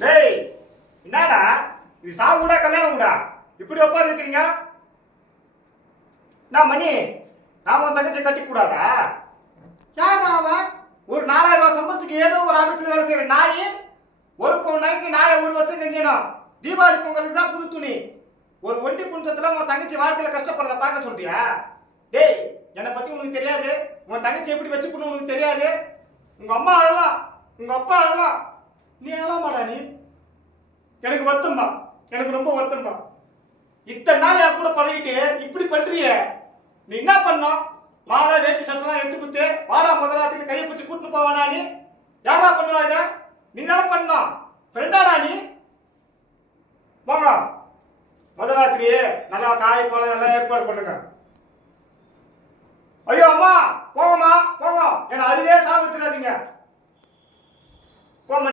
டேய் என்னடா இது சாவு கூட கல்யாணம் கூட இப்படி உட்கார்ந்து இருக்கீங்க? நான் மணி நான் உன் தங்கச்சி கட்டி கூடாதா? யார் அவன்? ஒரு 4000 ரூபாய் சம்பளத்துக்கு ஏதோ ஒரு ஆபீஸ்ல வேலை செய்யற நாய். ஒரு நாய்க்கு நாயை ஒரு வருஷம் செஞ்சணும். தீபாவளி பொங்கலுக்கு தான் புது துணி. ஒரு ஒண்டி குஞ்சத்துல உன் தங்கச்சி வாழ்க்கையில கஷ்டப்படுறத பார்க்க சொல்றியா? டேய் என்னை பத்தி உனக்கு தெரியாது. உன் தங்கச்சி எப்படி வச்சுக்கணும் உனக்கு தெரியாது. உங்க அம்மா அழலாம், உங்க அப்பா அழலாம், நீ அழமாடா நீ. எனக்கு வருத்தம்மா, எனக்கு ரொம்ப வருத்தம்மா. இத்தனை நாள் என் கூட பழகிட்டு இப்படி பண்றிய. நீ என்ன பண்ணோம்? மாலை வேட்டி சட்டெல்லாம் எடுத்து குத்து வாடா முதலாத்துக்கு கையை பிடிச்சி கூட்டிட்டு போவானா நீ? யாரா பண்ணுவா இத? நீ தானே பண்ணோம். ஃப்ரெண்டாடா நீ? போங்க முதலாத்திரி நல்லா காய் போல நல்லா ஏற்பாடு பண்ணுங்க. ஐயோ அம்மா போகமா போங்க, என்ன அதுவே சாப்பிட்டுறாதீங்க.